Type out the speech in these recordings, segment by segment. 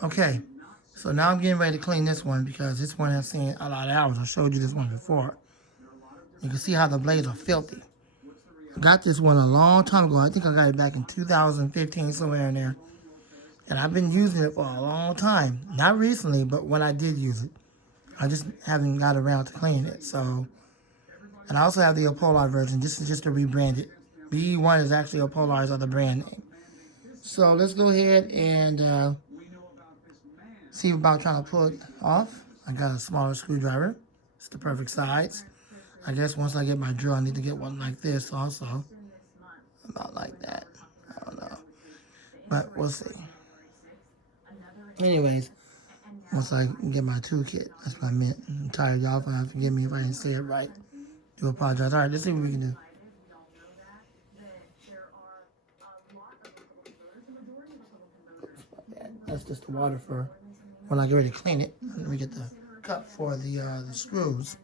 Okay, so now I'm getting ready to clean this one because this one has seen a lot of hours. I showed you this one before. You can see how the blades are filthy. I got this one a long time ago. I think I got it back in 2015, somewhere in there. And I've been using it for a long time. Not recently, but when I did use it. I just haven't got around to cleaning it. So, and I also have the Apolar version. This is just a rebranded. BE1 is actually Apolar's other brand name. So let's go ahead and see about trying to pull it off. I got a smaller screwdriver. It's the perfect size. I guess once I get my drill, I need to get one like this also. About like that. I don't know. But we'll see. Anyways, once I get my toolkit, that's what I meant. I'm tired, y'all. Forgive me if I didn't say it right. Do apologize. All right, let's see what we can do. That's just the water for when I get ready to clean it. Let me get the cup for the screws.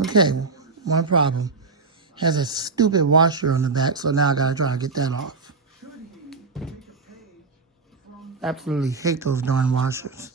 Okay, one problem. Has a stupid washer on the back, so now I gotta try to get that off. Absolutely hate those darn washers.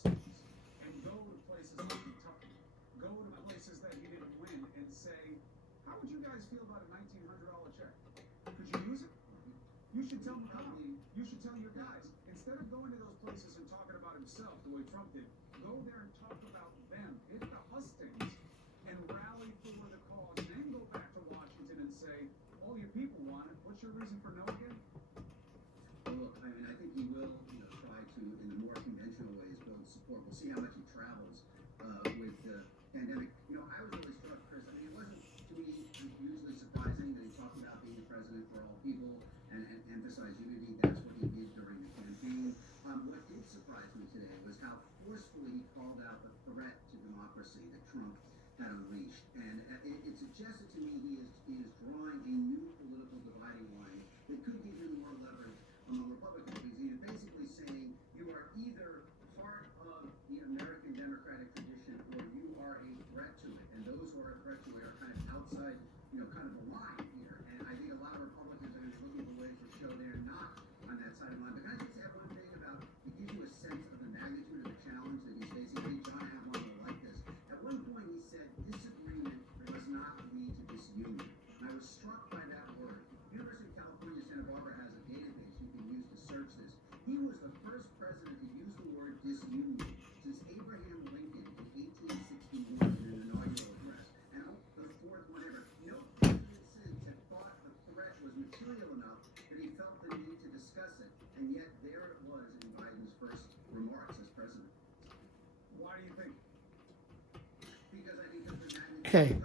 Okay,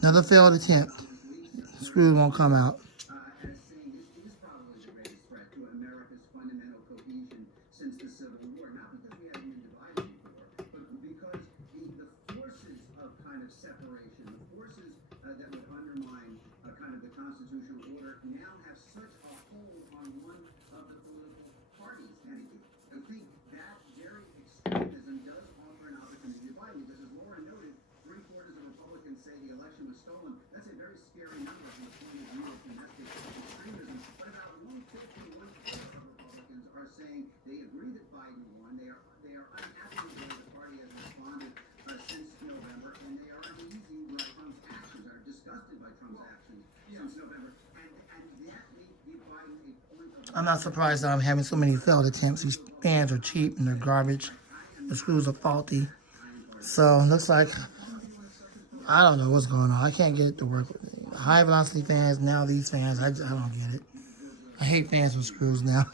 another failed attempt. Screws won't come out. I'm not surprised that I'm having so many failed attempts. These fans are cheap and they're garbage. The screws are faulty. So looks like, I don't know what's going on. I can't get it to work with me. High velocity fans, now these fans, I don't get it. I hate fans with screws now.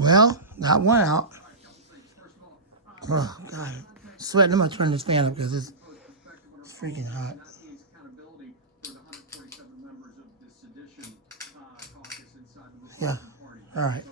Well, got one out. Oh, God. Sweating. I'm going to turn this fan up because it's freaking hot. Yeah. All right.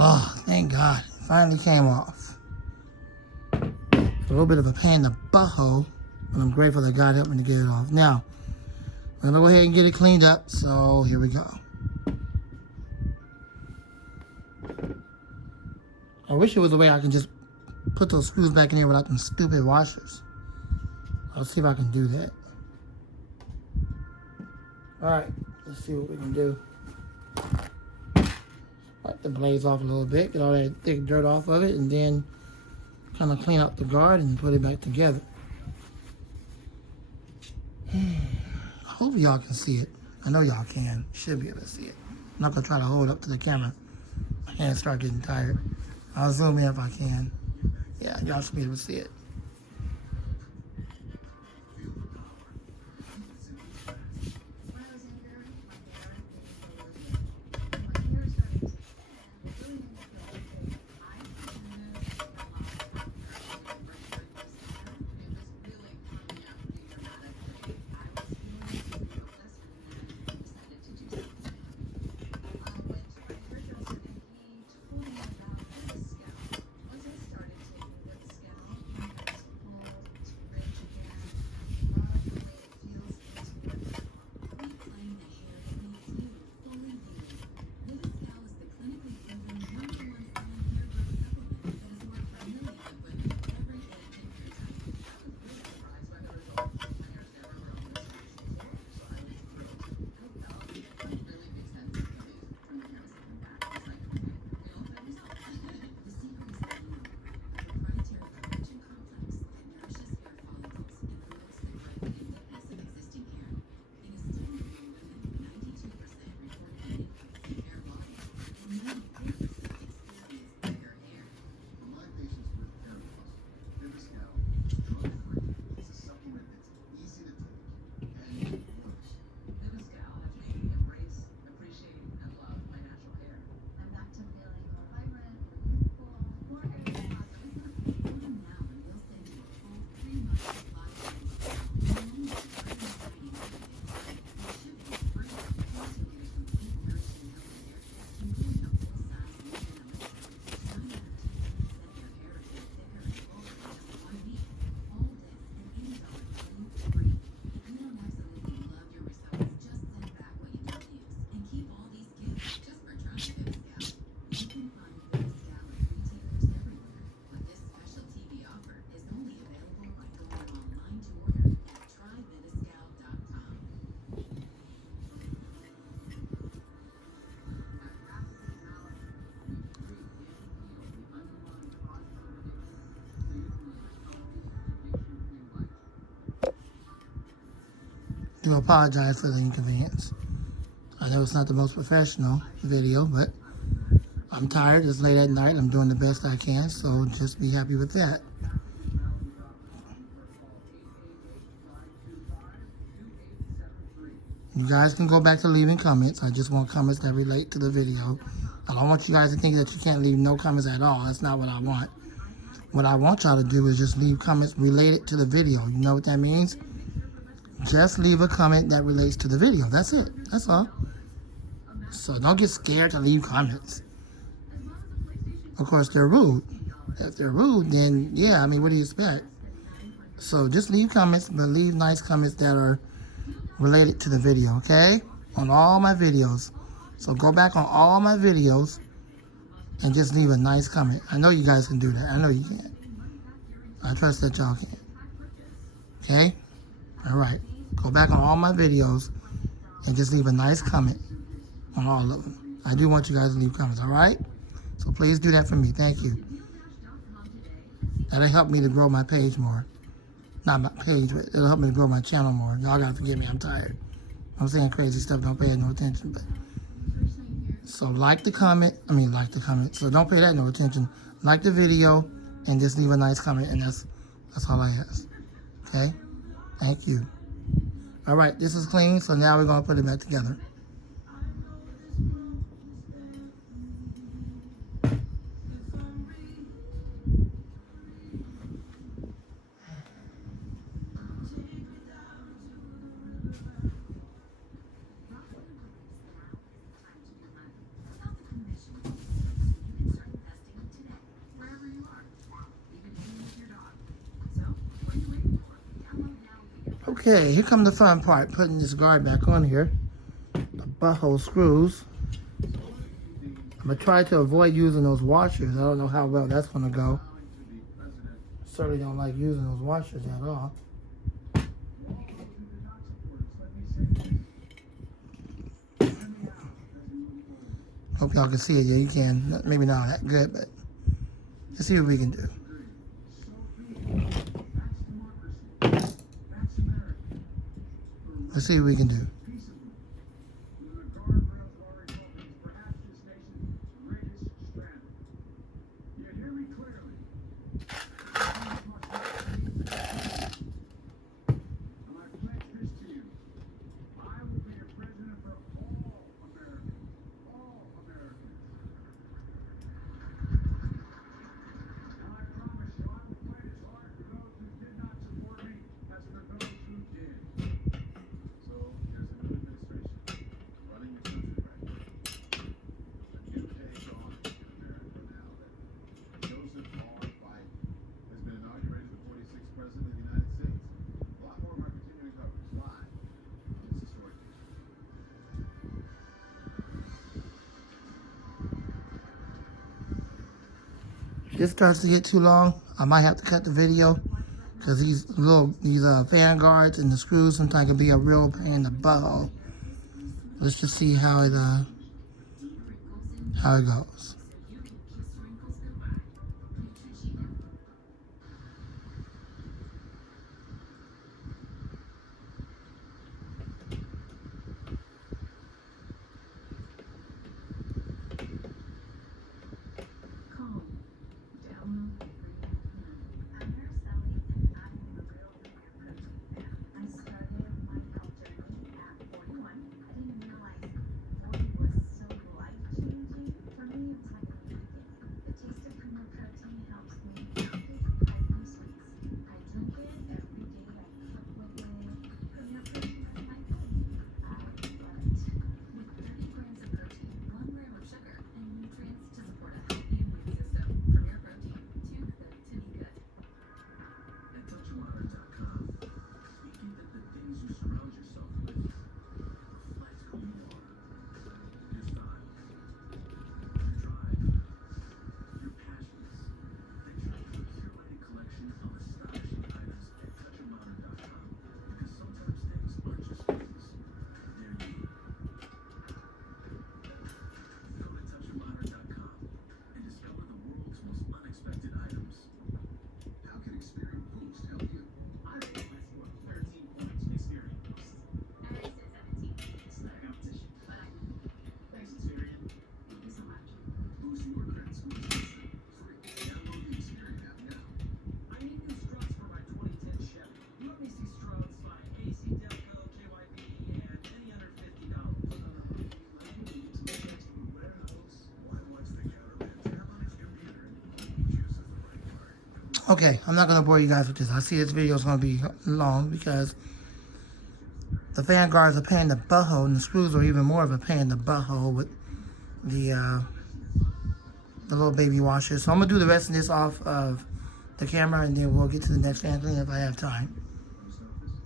Oh, thank God. It finally came off. A little bit of a pain in the butthole, but I'm grateful that God helped me to get it off. Now, I'm going to go ahead and get it cleaned up, so here we go. I wish there was a way I can just put those screws back in here without them stupid washers. I'll see if I can do that. All right, let's see what we can do. Wipe the blades off a little bit, get all that thick dirt off of it, and then kind of clean up the guard and put it back together. I hope y'all can see it. I know y'all can. Should be able to see it. I'm not going to try to hold up to the camera. My hands start getting tired. I'll zoom in if I can. Yeah, y'all should be able to see it. do apologize for the inconvenience. I know it's not the most professional video, but I'm tired. It's late at night. I'm doing the best I can, so just be happy with that. You guys can go back to leaving comments. I just want comments that relate to the video. I don't want you guys to think that you can't leave no comments at all. That's not what I want. What I want y'all to do is just leave comments related to the video. You know what that means? Just leave a comment that relates to the video. That's it. That's all. So don't get scared to leave comments. Of course, they're rude. If they're rude, then yeah, I mean, what do you expect? So just leave comments, but leave nice comments that are related to the video, okay? On all my videos. So go back on all my videos and just leave a nice comment. I know you guys can do that. I know you can. I trust that y'all can. Okay? All right. Go back on all my videos and just leave a nice comment on all of them. I do want you guys to leave comments, all right? So please do that for me. Thank you. That'll help me to grow my page more. Not my page, but it'll help me to grow my channel more. Y'all gotta forgive me, I'm tired. I'm saying crazy stuff, don't pay it no attention. But so like the comment. So don't pay that no attention. Like the video and just leave a nice comment, and that's all I ask. Okay? Thank you. All right, this is clean, so now we're gonna put it back together. Okay, here comes the fun part, putting this guard back on here. The butthole screws. I'm going to try to avoid using those washers. I don't know how well that's going to go. Certainly don't like using those washers at all. Hope y'all can see it. Yeah, you can. Maybe not that good, but let's see what we can do. Let's see what we can do. If this starts to get too long, I might have to cut the video because these fan guards and the screws sometimes can be a real pain in the butthole. Let's just see how it goes. Okay, I'm not going to bore you guys with this. I see this video is going to be long because the fan guards are pain in the butthole, and the screws are even more of a pain in the butthole with the little baby washers. So I'm going to do the rest of this off of the camera, and then we'll get to the next fan clean if I have time.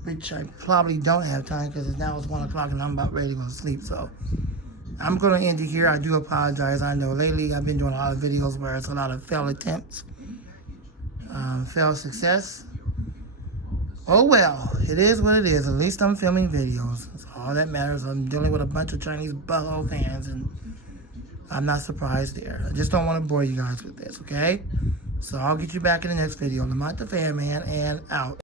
Which I probably don't have time because now it's 1 o'clock and I'm about ready to go to sleep. So I'm going to end it here. I do apologize. I know lately I've been doing a lot of videos where it's a lot of failed attempts, failed success. Oh well, it is what it is. At least I'm filming videos. That's all that matters. I'm dealing with a bunch of Chinese butthole fans, and I'm not surprised there. I just don't want to bore you guys with this, okay? So I'll get you back in the next video. Lamont the Fan Man, and out.